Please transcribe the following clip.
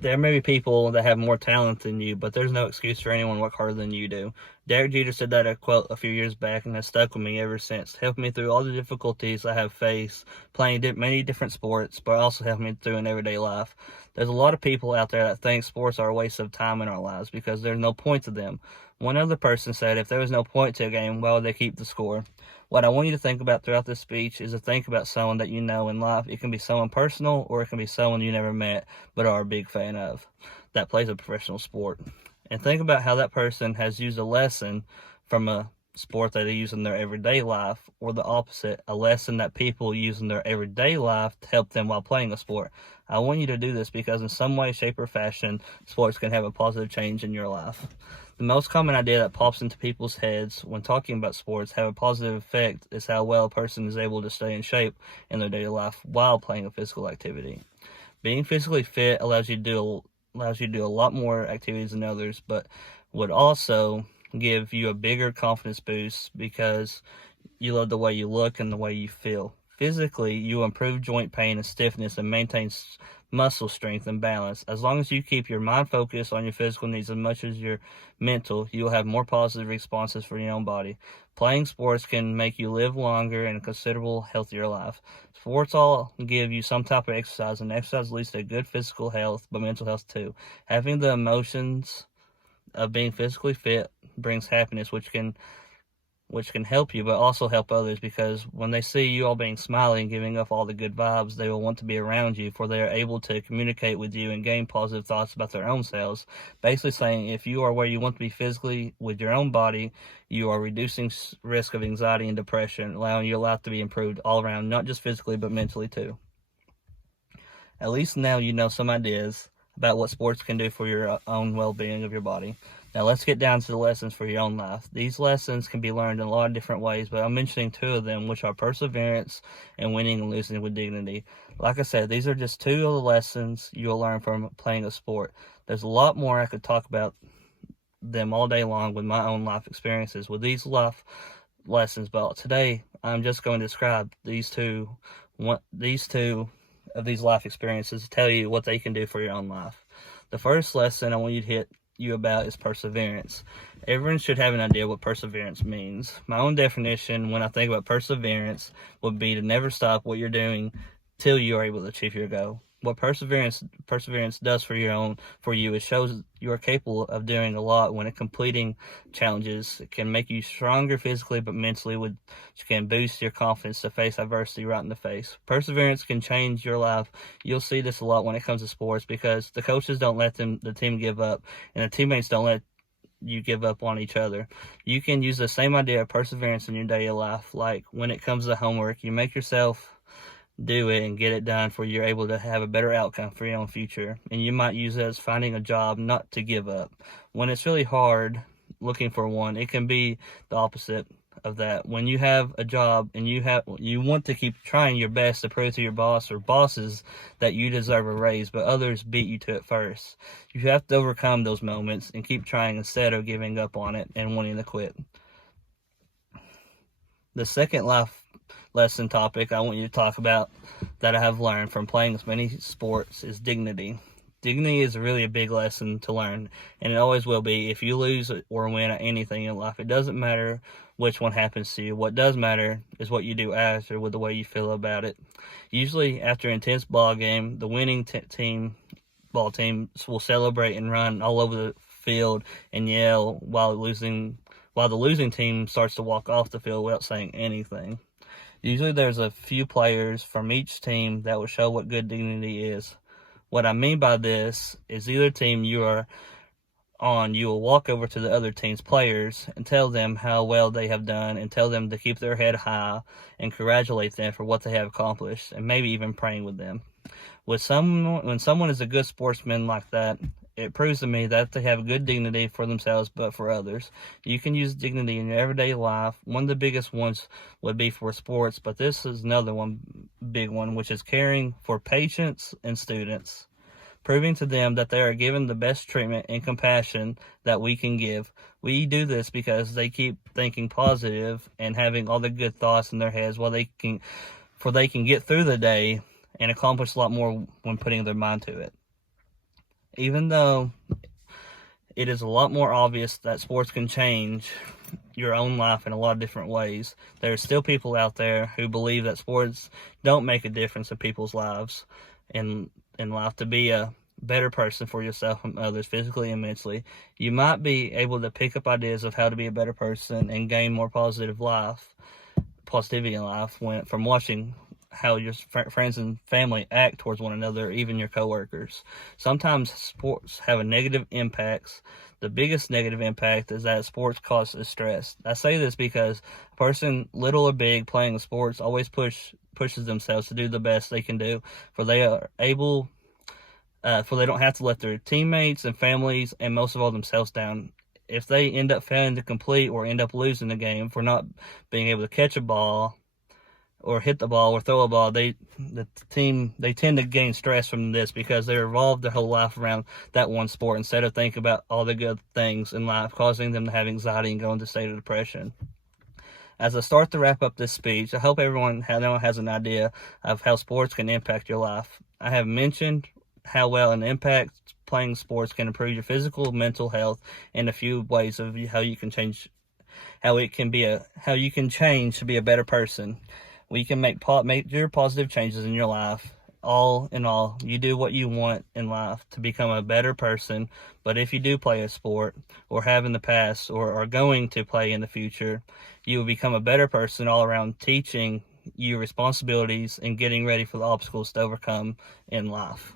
There may be people that have more talent than you, but there's no excuse for anyone to work harder than you do. Derek Jeter said that a quote a few years back and has stuck with me ever since, helping me through all the difficulties I have faced playing many different sports, but also helping me through an everyday life. There's a lot of people out there that think sports are a waste of time in our lives because there's no point to them. One other person said if there was no point to a game, why would they keep the score? What I want you to think about throughout this speech is to think about someone that you know in life. It can be someone personal or it can be someone you never met but are a big fan of that plays a professional sport. And think about how that person has used a lesson from a sport that they use in their everyday life, or the opposite, a lesson that people use in their everyday life to help them while playing a sport. I want you to do this because in some way, shape, or fashion, sports can have a positive change in your life. The most common idea that pops into people's heads when talking about sports have a positive effect is how well a person is able to stay in shape in their daily life while playing a physical activity. Being physically fit allows you to do a lot more activities than others, but would also give you a bigger confidence boost because you love the way you look and the way you feel. Physically, you improve joint pain and stiffness and maintain muscle strength and balance. As long as you keep your mind focused on your physical needs as much as your mental, you will have more positive responses for your own body. Playing sports can make you live longer and a considerable healthier life. Sports all give you some type of exercise, and exercise leads to good physical health, but mental health too. Having the emotions of being physically fit brings happiness, which can help you, but also help others, because when they see you all being smiley and giving off all the good vibes, they will want to be around you, for they are able to communicate with you and gain positive thoughts about their own selves. Basically saying, if you are where you want to be physically with your own body, you are reducing risk of anxiety and depression, allowing your life to be improved all around, not just physically, but mentally too. At least now you know some ideas about what sports can do for your own well-being of your body. Now let's get down to the lessons for your own life. These lessons can be learned in a lot of different ways, but I'm mentioning two of them, which are perseverance and winning and losing with dignity. Like I said, these are just two of the lessons you'll learn from playing a sport. There's a lot more I could talk about them all day long with my own life experiences with these life lessons, but today I'm just going to describe these two of these life experiences to tell you what they can do for your own life. The first lesson I want you to hit you about is perseverance. Everyone should have an idea what perseverance means. My own definition when I think about perseverance would be to never stop what you're doing till you are able to achieve your goal. What perseverance does for you is shows you are capable of doing a lot when completing challenges. It can make you stronger physically but mentally, which can boost your confidence to face adversity right in the face. Perseverance can change your life. You'll see this a lot when it comes to sports because the coaches don't let the team give up, and the teammates don't let you give up on each other. You can use the same idea of perseverance in your daily life. Like when it comes to homework, you make yourself do it and get it done for you're able to have a better outcome for your own future. And you might use it as finding a job, not to give up. When it's really hard looking for one, it can be the opposite of that. When you have a job and you want to keep trying your best to prove to your boss or bosses that you deserve a raise, but others beat you to it first. You have to overcome those moments and keep trying instead of giving up on it and wanting to quit. The second life lesson topic I want you to talk about that I have learned from playing as many sports is dignity. Dignity is really a big lesson to learn, and it always will be. If you lose or win at anything in life, it doesn't matter which one happens to you. What does matter is what you do after with the way you feel about it. Usually after an intense ball game, the winning ball team will celebrate and run all over the field and yell while the losing team starts to walk off the field without saying anything. Usually there's a few players from each team that will show what good dignity is. What I mean by this is either team you are on, you will walk over to the other team's players and tell them how well they have done and tell them to keep their head high and congratulate them for what they have accomplished and maybe even praying with them. When someone is a good sportsman like that, it proves to me that they have good dignity for themselves, but for others. You can use dignity in your everyday life. One of the biggest ones would be for sports, but this is another big one, which is caring for patients and students. Proving to them that they are given the best treatment and compassion that we can give. We do this because they keep thinking positive and having all the good thoughts in their heads they can get through the day and accomplish a lot more when putting their mind to it. even though it is a lot more obvious that sports can change your own life in a lot of different ways, there are still people out there who believe that sports don't make a difference in people's lives in life. To be a better person for yourself and others, physically and mentally, you might be able to pick up ideas of how to be a better person and gain more positivity in life from watching how your friends and family act towards one another, even your coworkers. Sometimes sports have a negative impacts. The biggest negative impact is that sports causes stress. I say this because a person, little or big, playing sports always pushes themselves to do the best they can do, for they don't have to let their teammates and families and most of all themselves down. If they end up failing to complete or end up losing the game for not being able to catch a ball or hit the ball or throw a ball, they tend to gain stress from this because they're involved their whole life around that one sport instead of thinking about all the good things in life, causing them to have anxiety and go into a state of depression. As I start to wrap up this speech, I hope everyone now has an idea of how sports can impact your life. I have mentioned how well an impact playing sports can improve your physical, mental health, and a few ways of how you can change, how you can change to be a better person. You can make your positive changes in your life. All in all, you do what you want in life to become a better person. But if you do play a sport, or have in the past, or are going to play in the future, you will become a better person all around, teaching you responsibilities and getting ready for the obstacles to overcome in life.